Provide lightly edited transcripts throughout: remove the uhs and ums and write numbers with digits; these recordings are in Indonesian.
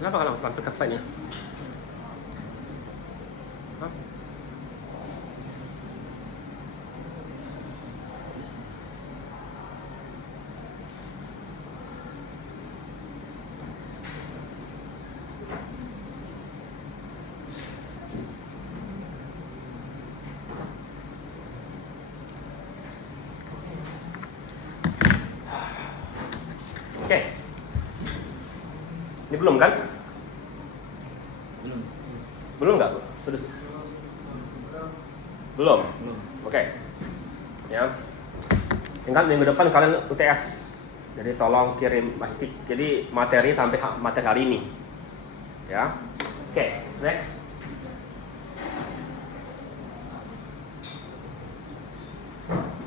Kenapa kalau sampai kaksanya? Hah? Oke. Ini belum kan? Belum. Belum nggak? Sudah? Belum. Oke. Ya. Ingat minggu depan kalian UTS. Jadi tolong kirim pasti. Jadi materi sampai materi hari ini. Ya. Oke, next.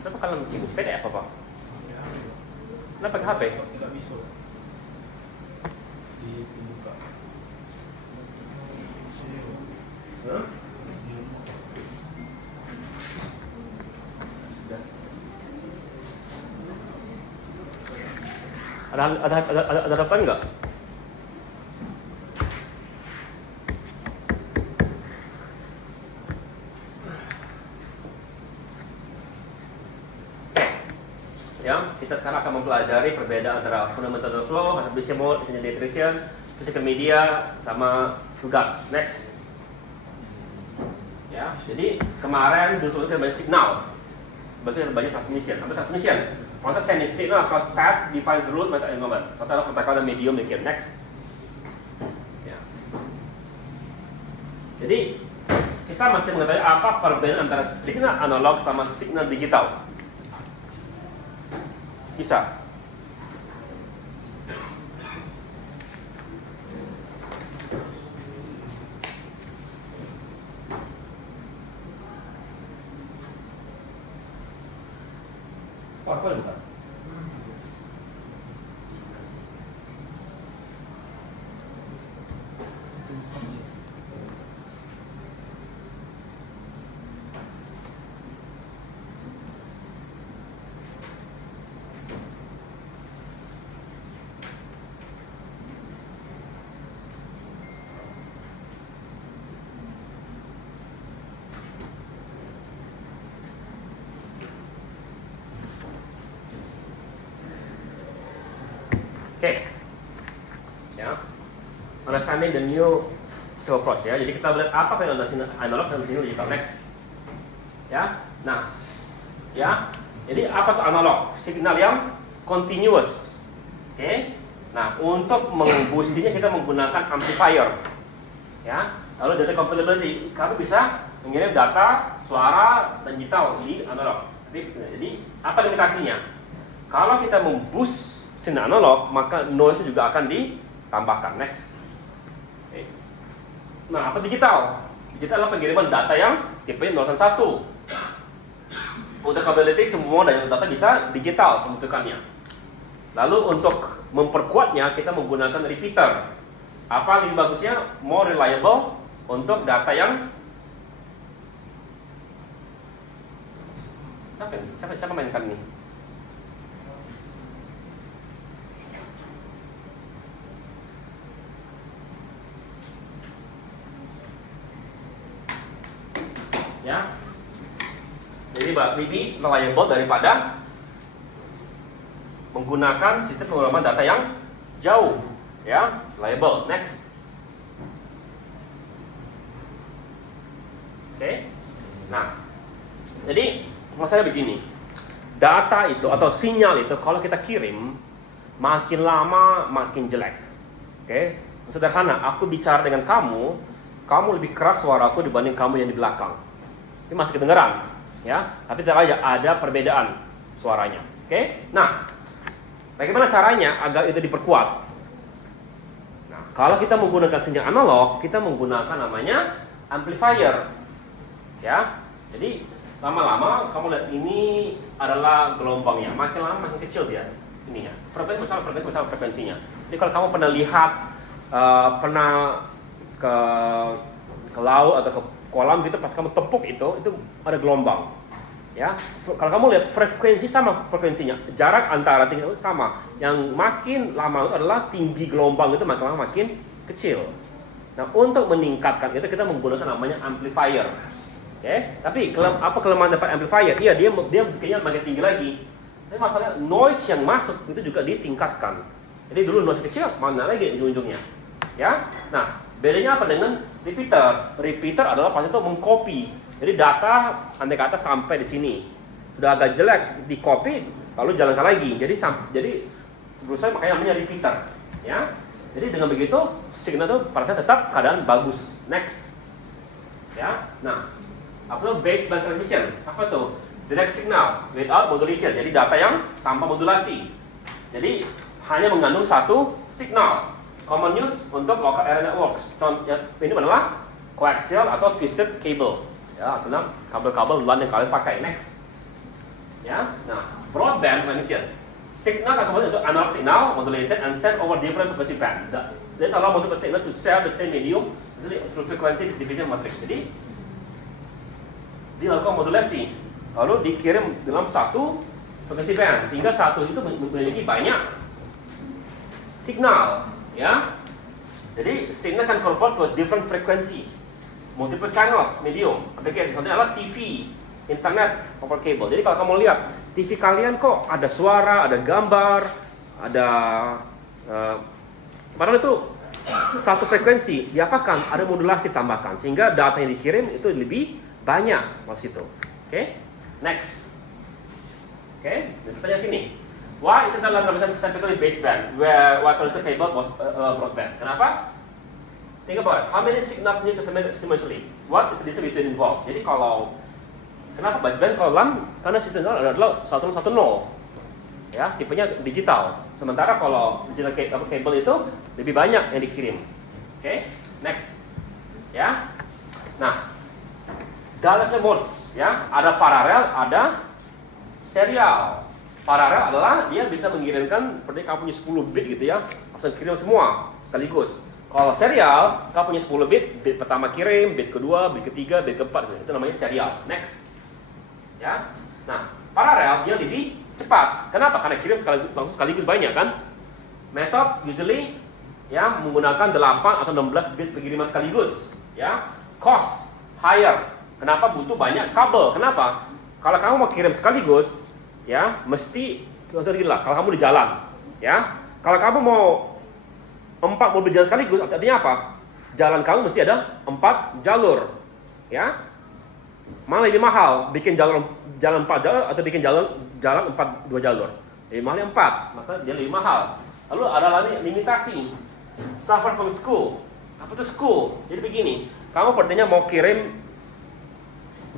Kenapa kalian bikin PDF apa? Kenapa pakai HP? Tidak bisa. Dibuka. Hah? Ada harapan nggak? Ya, kita sekarang akan mempelajari perbedaan antara fundamental flow, attribution mode, attribution, physical media, sama tugas. Next. Ya, jadi kemarin dulu kita banyak signal, banyak transmission. Apa transmission? Maksudnya sending signal atau path defines route method environment. Satu adalah kontak medium demikian. Next. Ya. Jadi kita masih mengetahui apa perbedaan antara signal analog sama signal digital. Bisa. Apa bukan? Oke. Ya. Understanding the new to approach ya. Jadi kita lihat apa perbedaan analog sama signal digital. Next. Ya. Nah, ya. Jadi apa tuh analog? Signal yang continuous. Oke. Nah, untuk memboostinya kita menggunakan amplifier. Ya. Lalu data compatibility, kami bisa mengirim data, suara, dan digital di analog. Jadi apa limitasinya? Kalau kita memboost sinyal analog, maka noise juga akan ditambahkan. Next. Oke. Nah, apa digital? Digital adalah pengiriman data yang tipenya 0 dan 1. Untuk compatibility semua data bisa digital pembentukannya. Lalu untuk memperkuatnya kita menggunakan repeater. Apa lebih bagusnya? More reliable untuk data yang apa ini? Siapa mainkan ini? Ya. Jadi lebih reliable daripada menggunakan sistem pengiriman data yang jauh, ya, reliable. Next. Oke. Nah, jadi masalahnya begini. Data itu atau sinyal itu kalau kita kirim makin lama makin jelek. Oke. Sederhana, aku bicara dengan kamu, kamu lebih keras suaraku dibanding kamu yang di belakang. Ini masih kedengeran, ya. Tapi tetap aja ada perbedaan suaranya. Oke. Nah, bagaimana caranya agar itu diperkuat? Nah, kalau kita menggunakan sinyal analog, kita menggunakan namanya amplifier. Ya. Jadi lama-lama kamu lihat ini adalah gelombangnya. Makin lama makin kecil dia ininya. Frekuensinya. Jadi kalau kamu pernah lihat pernah ke laut atau ke kolam gitu, pas kamu tepuk itu ada gelombang. Ya, kalau kamu lihat frekuensi sama frekuensinya, jarak antara tinggi sama. Yang makin lama itu adalah tinggi gelombang itu makin lama makin kecil. Nah, untuk meningkatkan itu kita menggunakan namanya amplifier. Oke, tapi apa kelemahan dapat amplifier? Iya, dia bikinnya makin tinggi lagi. Tapi masalahnya noise yang masuk itu juga ditingkatkan. Jadi dulu noise kecil, mana lagi ujung-ujungnya. Ya. Nah, bedanya apa dengan repeater? Repeater adalah pasti itu mengcopy. Jadi data andai kata sampai di sini. Sudah agak jelek, di copy lalu jalankan lagi. Jadi berusaha makanya namanya repeater, ya. Jadi dengan begitu signal itu pada tetap keadaan bagus. Next, ya. Nah, apa itu baseband transmission? Apa tuh? Direct signal without modulation. Jadi data yang tanpa modulasi. Jadi hanya mengandung satu signal. Common use untuk local area networks. Contoh ini adalah coaxial atau twisted cable. Ya, karena kabel-kabel LAN yang kalian pakai. Next, ya. Nah, broadband transmission. Signal akan kemudian untuk analog signal modulated and sent over different frequency band. This allow multiple signal to share the same medium through frequency division matrix. Jadi dilakukan modulasi, lalu dikirim dalam satu frekuensi band sehingga satu itu memiliki banyak signal, ya. Jadi signal kan convert to different frequency, multiple channels, medium. Aplikasi contohnya adalah TV, internet over cable. Jadi kalau kamu lihat TV kalian kok ada suara, ada gambar, ada padahal itu satu frekuensi, diapakan? Ada modulasi tambahkan sehingga data yang dikirim itu lebih banyak di situ. Oke? Next. Oke, pertanyaan sini. Why is internet transmission typically baseband where conventional cable was broadband? Kenapa? Think about it. How many signals need to transmit simultaneously? What is the difference between involved? Jadi kalau kenapa baseband? Kalau LAN karena sistemnya adalah 110, ya, tipenya digital. Sementara kalau digital cable itu lebih banyak yang dikirim. Oke, next, ya. Nah, dialectal modes, ya, ada paralel, ada serial. Paralel adalah dia bisa mengirimkan seperti kamu punya 10 bit gitu ya, langsung kirim semua sekaligus. Kalau serial, kamu punya 10 bit, bit pertama kirim, bit kedua, bit ketiga, bit keempat, itu namanya serial. Next. Ya. Nah, paralel dia lebih cepat. Kenapa? Karena kirim langsung sekaligus banyak kan? Method usually ya menggunakan 8 atau 16 bit pengiriman sekaligus, ya. Cost higher. Kenapa? Butuh banyak kabel. Kenapa? Kalau kamu mau kirim sekaligus, ya, mesti contohnya kalau kamu di jalan, ya. Kalau kamu mau 4 mobil jalan sekaligus, artinya apa? Jalan kamu mesti ada 4 jalur, ya. Mana lebih mahal? Bikin jalan 4 jalur atau bikin jalan 2 jalur? Lebih mahal 4, maka dia lebih mahal. Lalu ada lagi limitasi. Suffer from school. Apa itu school? Jadi begini, kamu pertanyaan mau kirim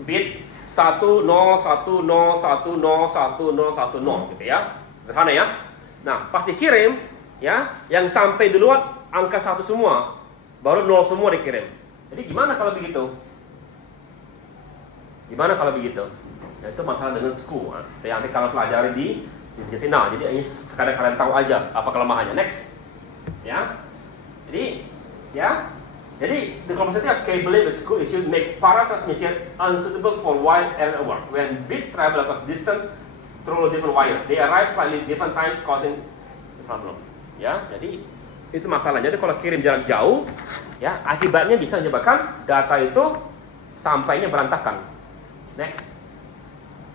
bit 1010101010 gitu ya. Sederhana ya. Nah, pasti kirim ya, yang sampai duluan angka 1 semua, baru 0 semua dikirim. Jadi gimana kalau begitu? Gimana kalau begitu? Ya, itu masalah dengan school. Yang nanti kalian pelajari di Jasina. Jadi ini sekadar kalian tahu aja apa kelemahannya. Next, ya. Jadi, ya. Jadi the complexity of cabling with school issue makes parallel transmission unsuitable for wide area network. When bits travel across distance through different wires, they arrive slightly different times, causing the problem. Ya, jadi itu masalahnya. Jadi kalau kirim jarak jauh, ya akibatnya bisa menyebabkan data itu sampainya berantakan. Next,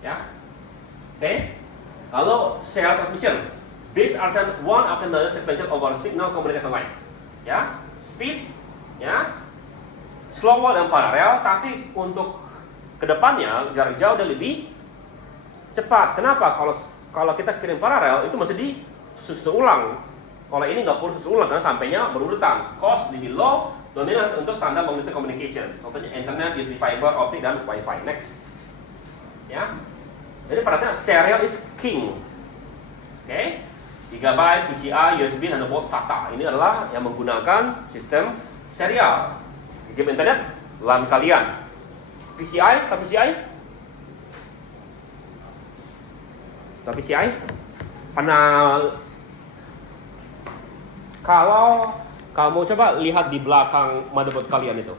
ya, oke. Lalu serial transmission, bits are sent one after another sequential over signal communication line. Ya, speed, ya, slower dan paralel, tapi untuk kedepannya jarak jauh dan lebih cepat. Kenapa? Kalau kita kirim paralel itu masih disusun ulang. Kalau ini nggak perlu susun ulang karena sampainya berurutan. Cost lebih low, dominance untuk standar communication. Contohnya internet, USB fiber, optik dan wifi. Next. Ya, jadi pada saat serial is king, oke, gigabyte, PCI, USB, Thunderbolt, SATA. Ini adalah yang menggunakan sistem serial. Game internet, LAN kalian. PCI, atau PCI? Atau PCI? Kalau kamu coba lihat di belakang motherboard kalian itu,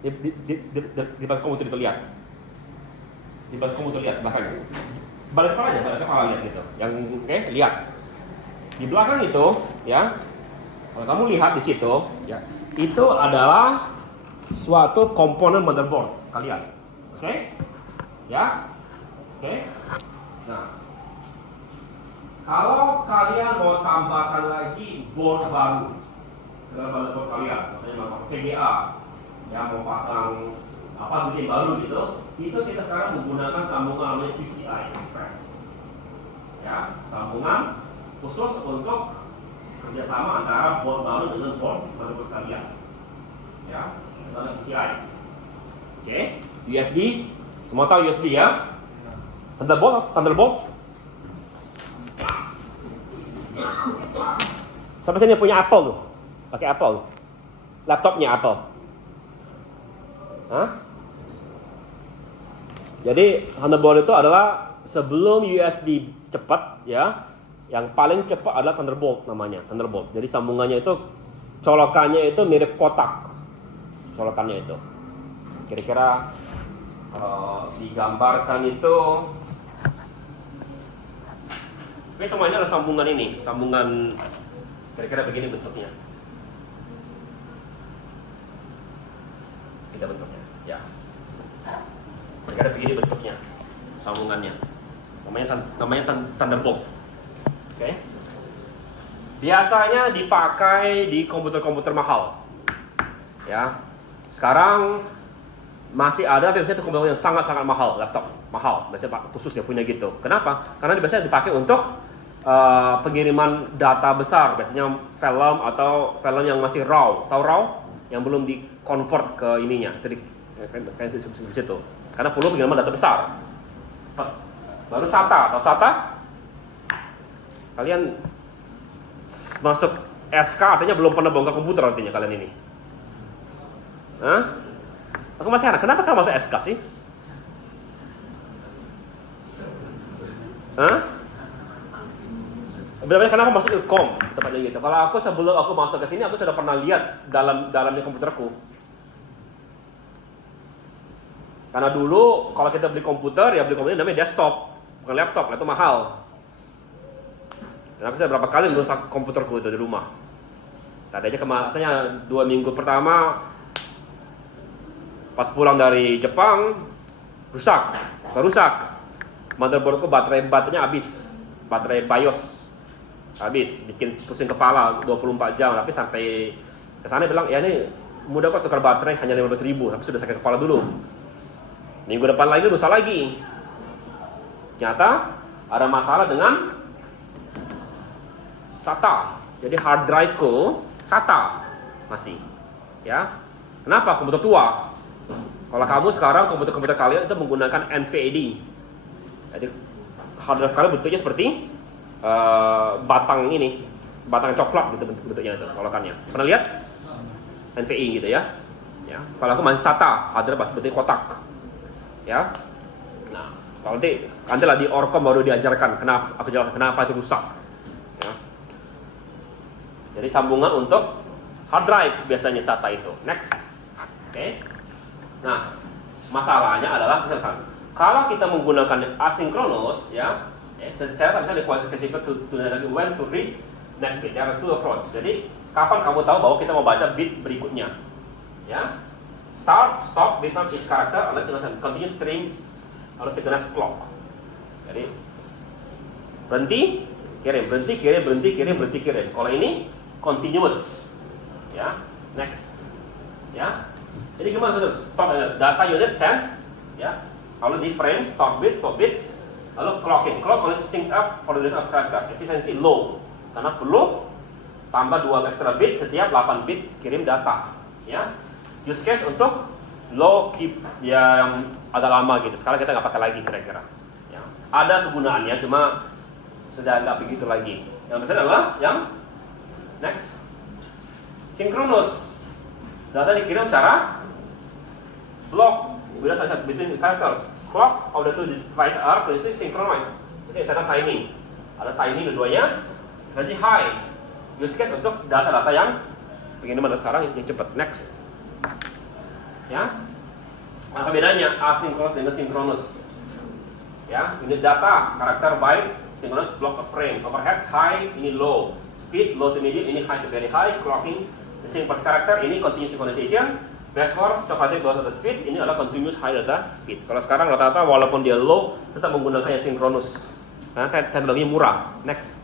di belakang kamu itu lihat. Di belakang kamu terlihat belakangnya. Balik kepala aja, balik kepala lihat gitu. Yang lihat. Di belakang itu, ya. Kalau kamu lihat di situ, ya, itu adalah suatu komponen motherboard kalian. Oke? Ya? Oke? Nah, kalau kalian mau tambahkan lagi board baru ke dalam motherboard kalian, misalnya mau pakai VGA, ya mau pasang apa yang baru gitu, itu kita sekarang menggunakan sambungan namanya PCI Express. Ya, sambungan khusus untuk kerjasama antara board baru dengan board motherboard kalian. Ya, namanya PCI. Oke, USB, semua tahu USB ya? Thunderbolt. Sampai sini punya Apple tuh, pakai Apple, laptopnya Apple. Hah? Jadi Thunderbolt itu adalah sebelum USB cepat ya, yang paling cepat adalah Thunderbolt namanya, Thunderbolt. Jadi sambungannya itu, colokannya itu mirip kotak, colokannya itu. Kira-kira digambarkan itu, oke, semuanya ada sambungan ini, sambungan kira-kira begini bentuknya. Kita bentuknya, ya. Kira-kira begini bentuknya, sambungannya. Namanya Thunderbolt. Oke. Biasanya dipakai di komputer-komputer mahal. Ya. Sekarang masih ada, tapi biasanya itu komputer yang sangat-sangat mahal, laptop mahal, biasanya khusus ya punya gitu. Kenapa? Karena biasanya dipakai untuk pengiriman data besar, biasanya film atau film yang masih raw, tahu raw, yang belum di convert ke ininya, jadi kayak situ. Karena perlu pengiriman data besar. Baru SATA, tahu SATA? Kalian masuk SK artinya belum pernah bongkar komputer artinya kalian ini. Hah? Aku masih heran, kenapa kamu masuk SK sih? Hah? Benar-benar kenapa masuk Ilkom tepatnya gitu. Kalau aku sebelum aku masuk ke sini, aku sudah pernah lihat dalamnya komputerku. Karena dulu kalau kita beli komputer, ya beli komputer namanya desktop, bukan laptop, itu mahal. Dan aku sudah berapa kali merusak komputerku itu di rumah. Tadi aja kemasannya 2 minggu pertama, pas pulang dari Jepang, rusak. Motherboardku baterainya habis, baterai BIOS habis, bikin pusing kepala 24 jam. Tapi sampai ke sana bilang, ya ini mudah kok tukar baterai, hanya 15.000, tapi sudah sakit kepala dulu. Minggu depan lagi rusak lagi. Ternyata ada masalah dengan SATA. Jadi hard drive-ku SATA masih. Ya. Kenapa? Komputer tua. Kalau kamu sekarang komputer kalian itu menggunakan NVID. Jadi hard drive kalian bentuknya seperti batang ini, batang coklat gitu bentuknya itu, colokannya. Pernah lihat? NVI gitu ya. Ya. Kalau aku masih SATA, hard drive seperti kotak. Ya. Nah, kalau nanti lah di Orkom baru diajarkan kenapa itu rusak. Ya. Jadi sambungan untuk hard drive biasanya SATA itu. Next. Oke. Nah, masalahnya adalah misalkan kalau kita menggunakan asinkronus, ya, saya bisa dikualifikasi to when to read next bit. There are two approach. Jadi kapan kamu tahu bahwa kita mau baca bit berikutnya? Ya, start, stop, before each character, unless you continue string, atau synchronous clock. Jadi berhenti, kirim, berhenti, kirim, berhenti, kirim, berhenti, kirim. Kalau ini continuous, ya, next, ya. Jadi gimana tuh? Stop data unit send, ya. Lalu di frame, stop bit, lalu clocking. Clock only syncs up for the duration of character. Efficiency low, karena perlu tambah 2 extra bit setiap 8 bit kirim data, ya. Use case untuk low keep yang agak lama gitu. Sekarang kita nggak pakai lagi kira-kira. Ya. Ada kegunaannya, cuma sudah nggak begitu lagi. Yang biasanya adalah yang next, synchronous. Data dikirim secara block between characters. Clock of the two devices are closely synchronized. Jadi ada timing. Ada timing keduanya. Versi high. Use case untuk data-data yang pengiriman sekarang yang cepat. Next. Ya. Apa bedanya asinkronus dengan sinkronus? Ya, unit data, karakter byte, synchronous block a frame. Overhead high, ini low. Speed low to medium, ini high to very high. Clocking, the same per character, ini continuous synchronization. Base for separated data speed, ini adalah continuous high data speed. Kalau sekarang rata-rata walaupun dia low, tetap menggunakan yang synchronous. Karena teknologinya murah. Next.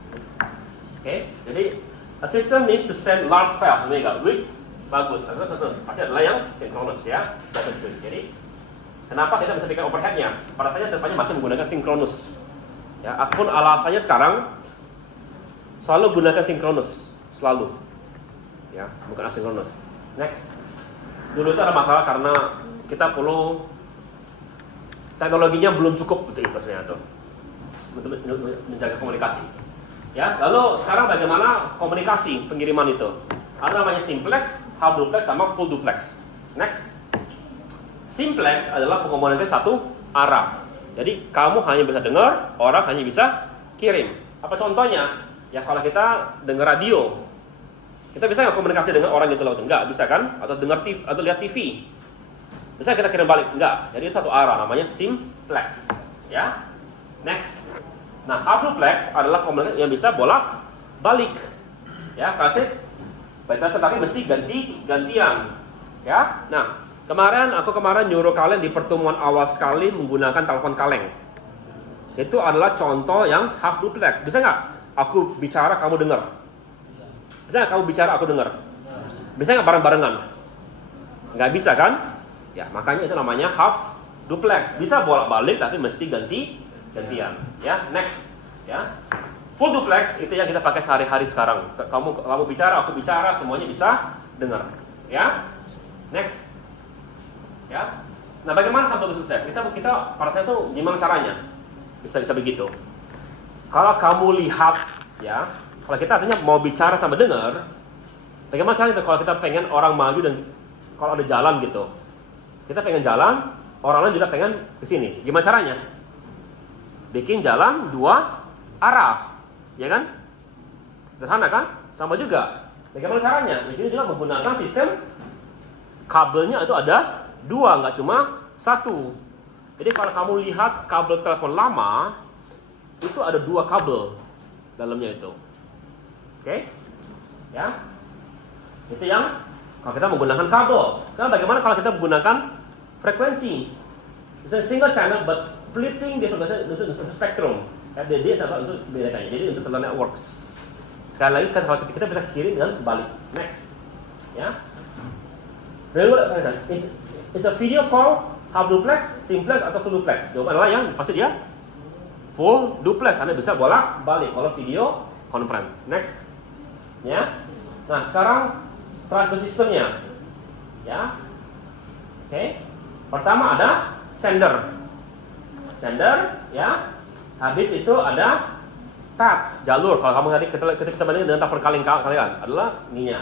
Oke, jadi a system needs to send large file omega, which bagus. Pasti adalah yang synchronous ya. Jadi kenapa kita bisa bikin overheadnya? Pada saatnya tempatnya masih menggunakan synchronous. Ya, apapun alasannya sekarang selalu gunakan synchronous, selalu. Ya, bukan asynchronous. Next. Dulu itu ada masalah karena kita perlu teknologinya belum cukup untuk itu ternyata untuk menjaga komunikasi. Ya, lalu sekarang bagaimana komunikasi pengiriman itu? Ada namanya simplex, half duplex, sama full duplex. Next. Simplex adalah pengomunikasi satu arah. Jadi kamu hanya bisa dengar, orang hanya bisa kirim. Apa contohnya? Ya kalau kita dengar radio, kita bisa nggak komunikasi dengan orang itu langsung? Nggak bisa kan? Atau dengar TV, atau lihat TV. Bisa kita kirim balik? Nggak. Jadi satu arah, namanya simplex. Ya. Next. Nah, half duplex adalah komunikasi yang bisa bolak balik. Ya, kasih. Batas tapi mesti gantian. Ya. Nah, aku kemarin nyuruh kalian di pertemuan awal sekali menggunakan telepon kaleng. Itu adalah contoh yang half duplex. Bisa nggak? Aku bicara, kamu dengar. Bisa nggak kamu bicara, aku dengar? Bisa nggak bareng-barengan? Nggak bisa kan? Ya, makanya itu namanya half duplex. Bisa bolak-balik tapi mesti gantian. Ya, next. Ya, full duplex itu yang kita pakai sehari-hari sekarang. Kamu bicara, aku bicara, semuanya bisa dengar. Ya, next. Ya, nah bagaimana half duplex? Kita pada saat itu gimana caranya? Bisa begitu. Kalau kamu lihat, ya, kalau kita artinya mau bicara sama dengar, bagaimana caranya kalau kita pengen orang maju dan kalau ada jalan gitu, kita pengen jalan, orang lain juga pengen ke sini. Gimana caranya? Bikin jalan dua arah, ya kan? Sederhana kan? Sama juga. Bagaimana caranya? Ini juga menggunakan sistem kabelnya itu ada dua, nggak cuma satu. Jadi kalau kamu lihat kabel telepon lama, itu ada dua kabel dalamnya itu. Oke? Ya. Itu yang kalau kita menggunakan kabel. Sekarang bagaimana kalau kita menggunakan frekuensi? Misalnya single channel but splitting different into spektrum. Dia apa untuk bedakannya. Jadi untuk cellular networks. Sekali lagi kalau kita bisa kirim dan balik. Next. Ya. Is a video call half duplex, simplex atau full duplex? Jawaban adalah yang pasti dia full duplex. Anda bisa bolak-balik kalau video conference. Next. Ya. Nah, sekarang transfer sistemnya. Ya. Oke. Pertama ada sender. Sender, ya. Habis itu ada path, jalur. Kalau kamu tadi kita bandingkan dengan telepon kaleng kalian adalah ininya.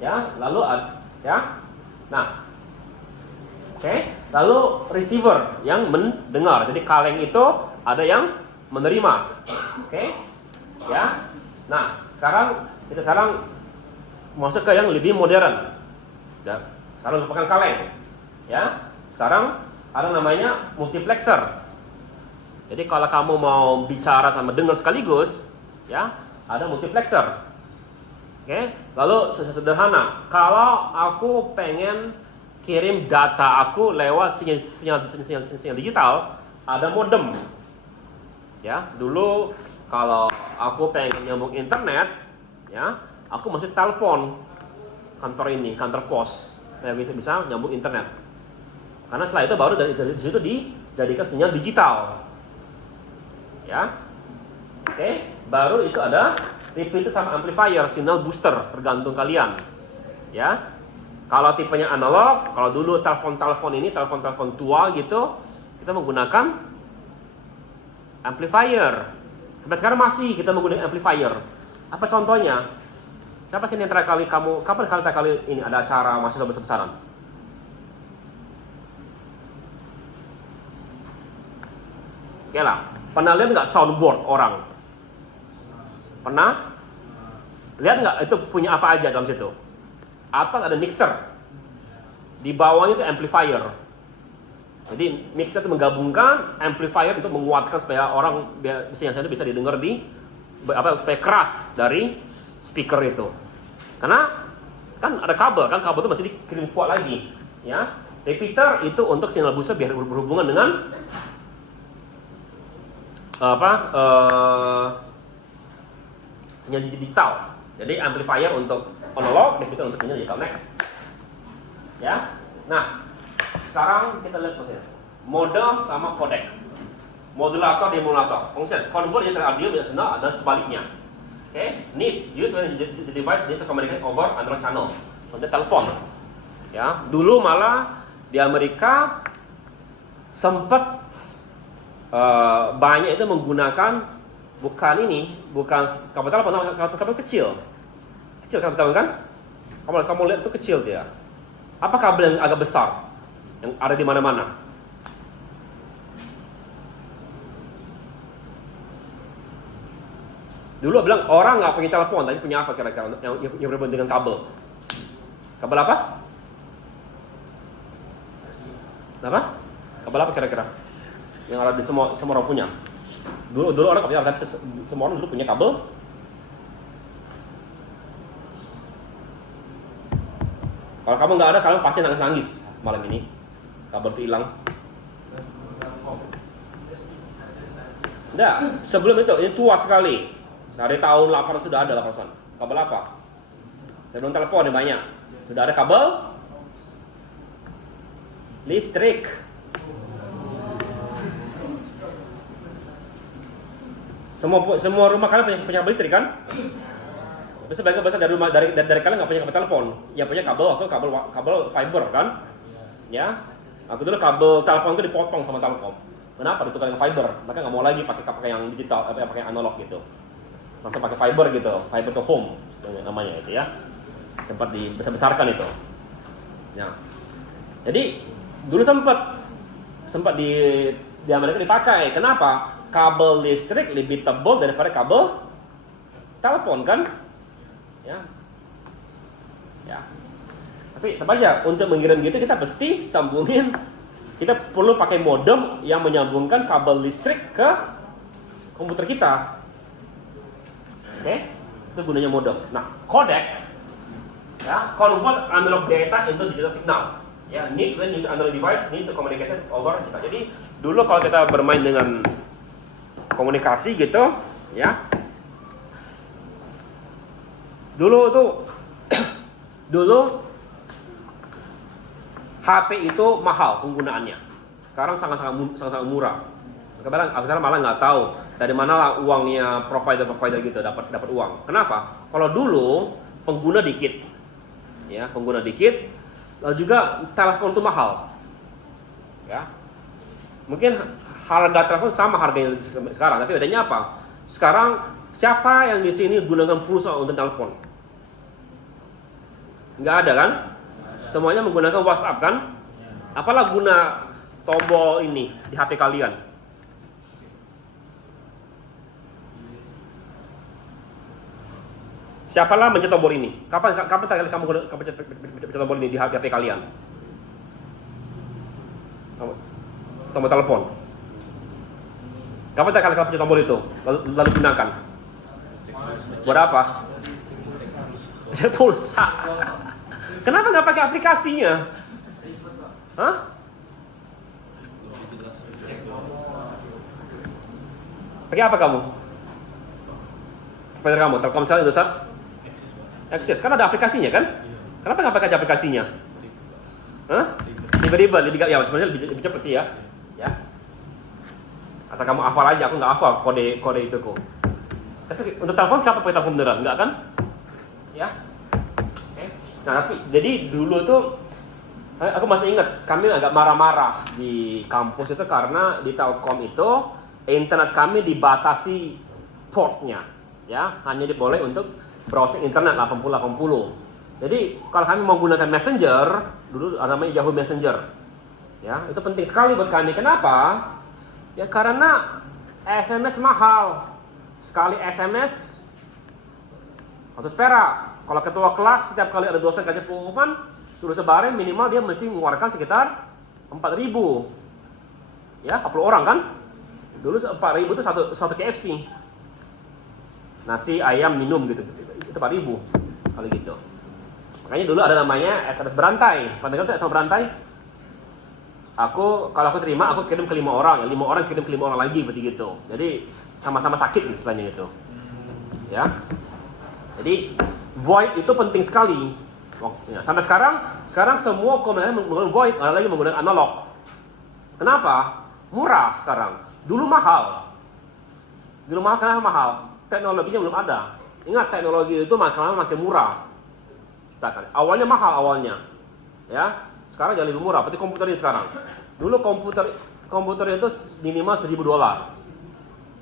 Ya, lalu ya. Nah, oke, lalu receiver yang mendengar. Jadi kaleng itu ada yang menerima. Oke, ya. Nah, kita sekarang masuk ke yang lebih modern. Ya, sekarang lupakan kaleng. Ya, sekarang ada namanya multiplexer. Jadi kalau kamu mau bicara sama dengar sekaligus, ya, ada multiplexer. Oke, lalu sederhana. Kalau aku pengen kirim data aku lewat sinyal digital, ada modem. Ya, dulu kalau aku pengen nyambung internet, ya, aku masih telepon kantor pos, bisa nyambung internet. Karena setelah itu baru dari situ dijadikan sinyal digital. Ya, oke, baru itu ada repeater sama amplifier, signal booster, tergantung kalian. Ya. Kalau tipenya analog, kalau dulu telepon tua gitu, kita menggunakan amplifier. Sampai sekarang masih kita menggunakan amplifier. Apa contohnya? Siapa sih yang terakhir kali ini ada acara mahasiswa besar-besaran? Oke lah, pernah lihat nggak soundboard orang? Pernah? Lihat nggak itu punya apa aja dalam situ? Atas ada mixer, di bawahnya itu amplifier. Jadi mixer itu menggabungkan amplifier untuk menguatkan supaya orang yang itu bisa didengar supaya keras dari speaker itu. Karena kan ada kabel itu masih dikirim kuat lagi, ya. Repeater itu untuk sinyal booster biar berhubungan dengan sinyal digital. Jadi amplifier untuk analog, repeater untuk sinyal digital. Next, ya. Nah, sekarang kita lihat modem sama codec, modulator demodulator, function convert digital audio menjadi signal dan sebaliknya. Need use when the device needs to communicate over analog channel untuk telepon. Ya, dulu malah di Amerika sempat banyak itu menggunakan bukan kabel telepon, kabel kecil kabel telepon kan? Kamu lihat itu kecil dia. Apa kabel yang agak besar yang ada di mana-mana? Dulu bilang orang nggak punya telepon, tapi punya apa kira-kira yang berhubungan dengan kabel? Kabel apa? Apa? Kabel apa kira-kira? Yang ada di semua orang punya. Dulu orang nggak punya, tapi semua orang dulu punya kabel. Kalau kamu nggak ada, kalian pasti nangis malam ini. Kabel itu hilang. Nggak, sebelum itu, ini tua sekali. Dari tahun 800 sudah ada 800-an. Kabel apa? Sebelum telepon yang banyak. Sudah ada kabel listrik. Semua rumah kalian punya kabel listrik kan? Sebagian besar dari rumah dari kalian nggak punya kabel telepon, yang punya kabel langsung kabel fiber kan? Ya, aku dulu kabel telepon itu dipotong sama Telkom. Kenapa? Ditukar dengan fiber. Mereka nggak mau lagi pakai yang digital, pakai analog gitu. Langsung pakai fiber gitu, fiber to home namanya itu ya. Sempat dibesar-besarkan itu. Ya. Jadi dulu sempat di Amerika dipakai. Kenapa? Kabel listrik lebih tebal daripada kabel telepon kan? Ya. Tapi tetap aja untuk mengirim gitu kita pasti sambungin. Kita perlu pakai modem yang menyambungkan kabel listrik ke komputer kita. Itu gunanya modem. Nah, codec ya, convert analog data into digital signal. Ya, need when use analog device needs to communication over kita. Jadi dulu kalau kita bermain dengan komunikasi gitu, ya. Dulu HP itu mahal penggunaannya. Sekarang sangat murah. Sekarang malah nggak tahu dari mana uangnya provider gitu dapat uang. Kenapa? Kalau dulu pengguna dikit, lalu juga telepon itu mahal. Ya, mungkin harga telepon sama harganya sekarang, tapi bedanya apa? Sekarang siapa yang di sini gunakan pulsa untuk telepon? Nggak ada kan? Semuanya menggunakan WhatsApp kan? Apalah guna tombol ini di HP kalian? Siapalah mencet tombol ini? Kapan terakhir kamu mencet tombol ini di HP kalian? Tombol telepon. Kapan terakhir kamu mencet tombol itu? Lalu gunakan. Buat apa? Cek pulsa. Kenapa nggak pakai aplikasinya? Hah? Pakai apa kamu? Provider kamu, Telkomsel, Indosat? Access, kan ada aplikasinya kan? Kenapa nggak pakai aplikasinya? Hah? Ribet, ya sebenarnya lebih cepat sih ya. Ya. Asal kamu hafal aja, aku nggak hafal kode itu kok. Tapi untuk telepon siapa pakai telepon beneran? Nggak kan? Ya. Nah, tapi jadi dulu tuh aku masih ingat kami agak marah-marah di kampus itu karena di Telkom itu internet kami dibatasi portnya, ya, hanya diboleh untuk browsing internet 80. Jadi kalau kami mau gunakan Messenger, dulu namanya Yahoo Messenger, ya, itu penting sekali buat kami. Kenapa? Ya karena SMS mahal, sekali SMS 100 perak. Kalau ketua kelas setiap kali ada dosen kasih pengumuman suruh sebarin, minimal dia mesti mengeluarkan sekitar 4.000. Ya, 40 orang kan? Dulu 4.000 itu satu KFC. Nasi, ayam, minum gitu. Itu 4.000 kalau gitu. Makanya dulu ada namanya SMS berantai. Pernah dengar SMS berantai? Kalau aku terima, aku kirim ke 5 orang. 5 orang kirim ke 5 orang lagi, berarti gitu. Jadi sama-sama sakit istilahnya itu. Ya. Jadi VoIP itu penting sekali. Ya, sampai sekarang semua komunikasi menggunakan VoIP, ada lagi menggunakan analog. Kenapa? Murah sekarang. Dulu mahal. Kenapa mahal? Teknologinya belum ada. Ingat, teknologi itu makin murah. Awalnya mahal awalnya. Ya, sekarang jadi lebih murah. Seperti komputer ini sekarang. Dulu komputer itu minimal $1.000.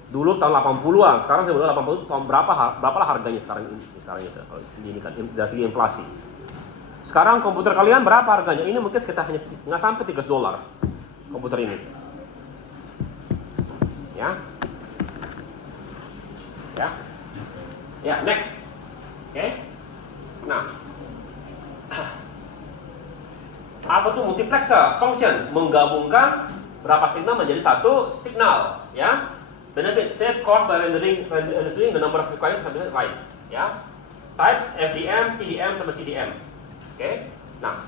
Dulu tahun 80-an, sekarang $1.80, tahun berapa lah harganya sekarang itu kalau ini kan dari segi inflasi. Sekarang komputer kalian berapa harganya? Ini mungkin sekitar hanya nggak sampai $13 komputer ini. Ya. Next. Oke. Nah, apa tuh multiplexer? Function menggabungkan berapa signal menjadi satu signal, ya. Benefit save cost by reducing the number of required substitute lines, ya. Types FDM, TDM sama CDM. Oke. Nah,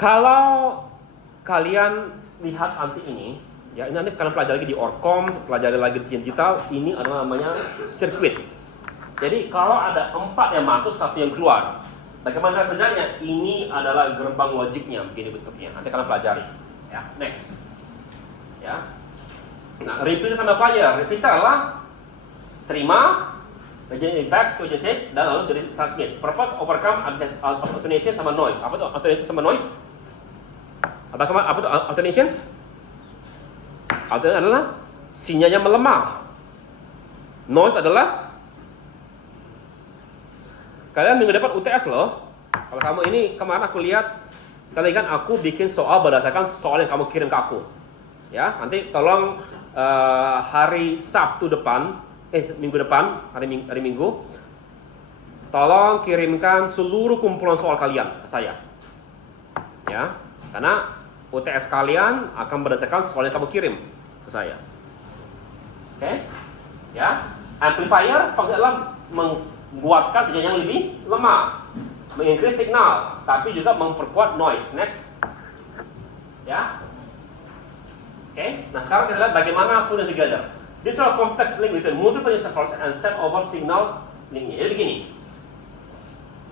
kalau kalian lihat nanti ini, ya, ini nanti kalian pelajari lagi di Orcom, pelajari lagi di digital. Ini adalah namanya sirkuit. Jadi kalau ada 4 yang masuk, 1 yang keluar. Bagaimana cara kerjanya? Ini adalah gerbang logiknya, begini bentuknya. Nanti kalian pelajari. Ya, next. Ya. Nah, repeater sama flyer. Repeater adalah terima, return back to set, dan lalu transmit. Purpose overcome alternation sama noise. Apa tuh alternation sama noise? Apa tuh alternation? Alternation adalah sinyalnya melemah. Noise adalah kalian minggu depan UTS loh. Kalau kamu ini kemarin aku lihat sekali kan aku bikin soal berdasarkan soal yang kamu kirim ke aku. Ya, nanti tolong hari Sabtu depan, minggu depan, hari Minggu, tolong kirimkan seluruh kumpulan soal kalian ke saya. Ya, karena UTS kalian akan berdasarkan soal yang kamu kirim ke saya. Oke? Ya, amplifier fungsinya adalah membuatkan sinyal yang lebih lemah, mengincrease signal, tapi juga memperkuat noise. Next. Ya. Oke, nah sekarang kita lihat bagaimana put together. This is a complex link between multiple user process and set over signal linknya. Jadi begini.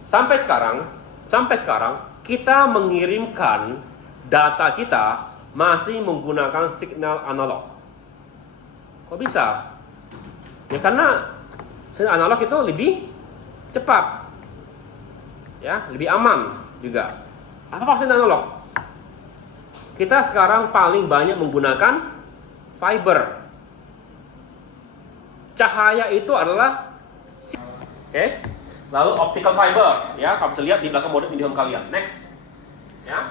Sampai sekarang kita mengirimkan data kita masih menggunakan signal analog. Kok bisa? Ya karena signal analog itu lebih cepat. Ya, lebih aman juga. Apa maksudnya analog? Kita sekarang paling banyak menggunakan fiber. Cahaya itu adalah lalu optical fiber, ya, kamu bisa lihat di belakang modem Indihome kalian. Next. Ya,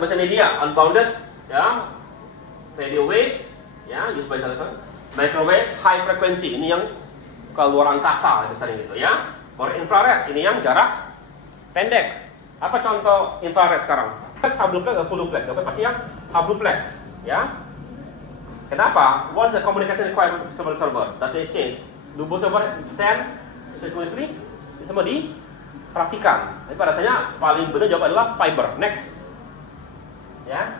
bahasa media, unbounded, ya, radio waves, ya, used by telephone, microwaves, high frequency, ini yang ke luar angkasa, besar gitu, ya. Baru infrared, ini yang jarak pendek. Apa contoh infrared sekarang? Half duplex atau full duplex? Jawabannya pasti yang half duplex, ya. Kenapa? What's the communication requirement of server? Data exchange. Do both server send seamlessly? Semua diperhatikan. Tapi pada dasarnya paling benar jawaban adalah fiber. Next. Ya.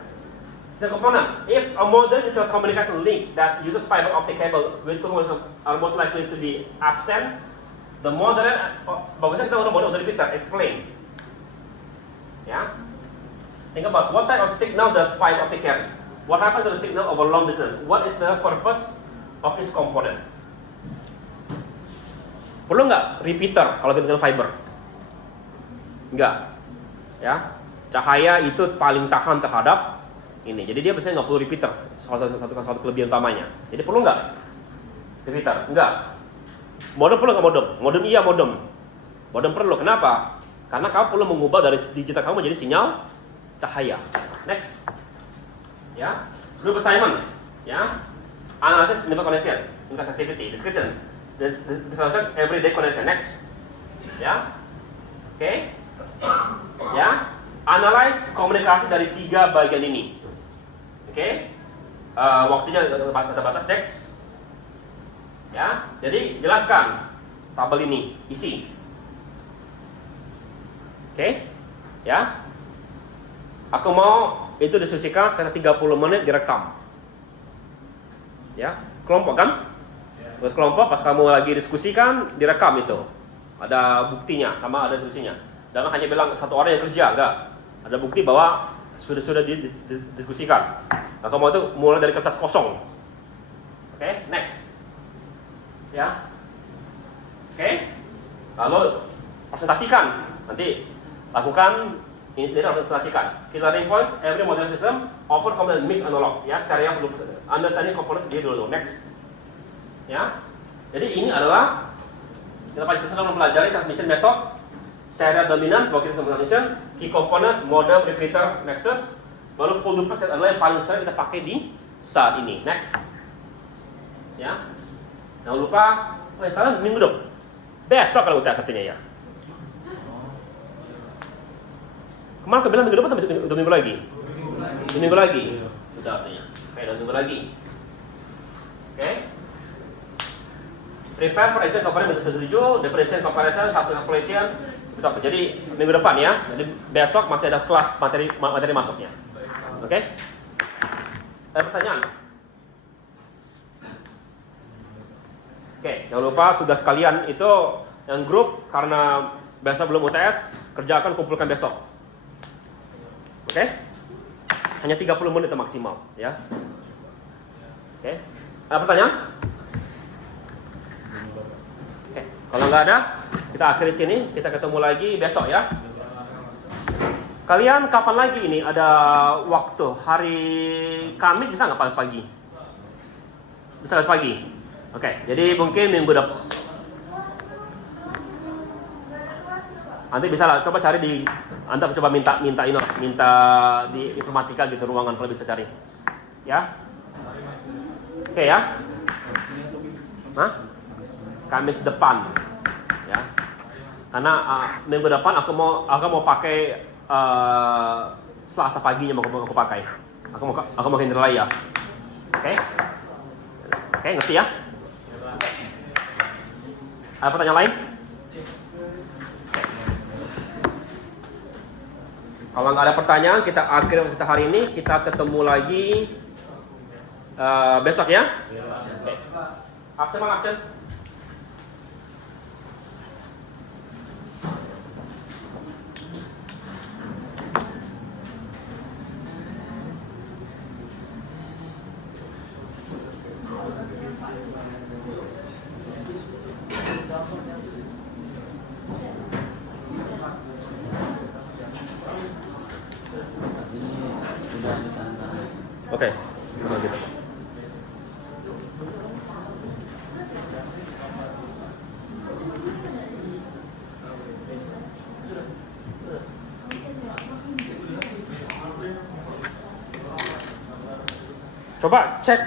The component. If a modern digital communication link that uses fiber optic cable with are most likely to be absent, the modern. Bagusnya kita udah modern dari Peter explain. Ya. Think about what type of signal does fiber optic carry? What happens to the signal over long distance? What is the purpose of its component? Perlu nggak repeater kalau kita dengan fiber? Nggak, ya. Cahaya itu paling tahan terhadap ini. Jadi dia biasanya nggak perlu repeater. Satu kelebihan utamanya. Jadi perlu nggak repeater? Nggak. Modem perlu nggak modem? Modem iya modem. Modem perlu. Kenapa? Karena kamu perlu mengubah dari digital kamu menjadi sinyal cahaya. Next. Ya, group assignment, ya, analysis network connection, interest activity, description, discussion everyday connection. Next, ya, oke, ya, analyze komunikasi dari 3 bagian ini. Oke? Waktunya terbatas, next. Ya, jadi jelaskan tabel ini, isi. Oke? Ya. Aku mau itu diskusikan sekitar 30 menit direkam. Ya, kelompok kan? Terus kelompok pas kamu lagi diskusikan direkam itu. Ada buktinya sama ada diskusinya. Jangan hanya bilang satu orang yang kerja, enggak. Ada bukti bahwa sudah didiskusikan. Nah, kamu itu mulai dari kertas kosong. Oke, next. Ya. Oke. Lalu presentasikan. Nanti lakukan ini sendiri, lalu presentasikan. Key learning points, every modern system offer component mix analog. Ya, secara yang understanding components dia dulu. Next. Ya. Jadi ini adalah kita sedang mempelajari transmission method, serial dominant sebagai transmission, key components, model, repeater, nexus, baru full duplex adalah yang paling sering kita pakai di saat ini. Next. Ya. Jangan lupa, kalian minggu dong. Besok kalau UTS artinya ya. Kemarin aku bilang minggu depan atau 2 minggu lagi? 2 minggu lagi. Sudah artinya. Oke, 2 minggu lagi. Oke. Prepare for exam comparison metode 7, differentiation comparison, calculation, itu apa? Jadi minggu depan ya. Jadi besok masih ada kelas materi masuknya. Oke? Ada pertanyaan? Oke, jangan lupa tugas kalian itu yang grup karena besok belum UTS, kerjakan kumpulkan besok. Oke? Hanya 30 menit itu maksimal ya. Oke? Ada pertanyaan? Oke, kalau nggak ada, kita akhiri sini. Kita ketemu lagi besok ya. Kalian kapan lagi ini ada waktu? Hari Kamis bisa nggak pagi? Bisa nggak pagi? Oke, jadi mungkin minggu depan. Nanti bisa lah, coba cari di. Anda coba minta di informatika gitu ruangan kalau bisa cari. Ya. Oke ya. Hah? Kamis depan. Ya. Karena minggu depan aku mau pakai Selasa paginya mau aku pakai. Aku mau nilai ya. Oke? Oke, ngerti ya? Ada pertanyaan lain? Kalau nggak ada pertanyaan, kita akhir kita hari ini. Kita ketemu lagi besok ya. Oke. Absen. Oke, gitu. Coba cek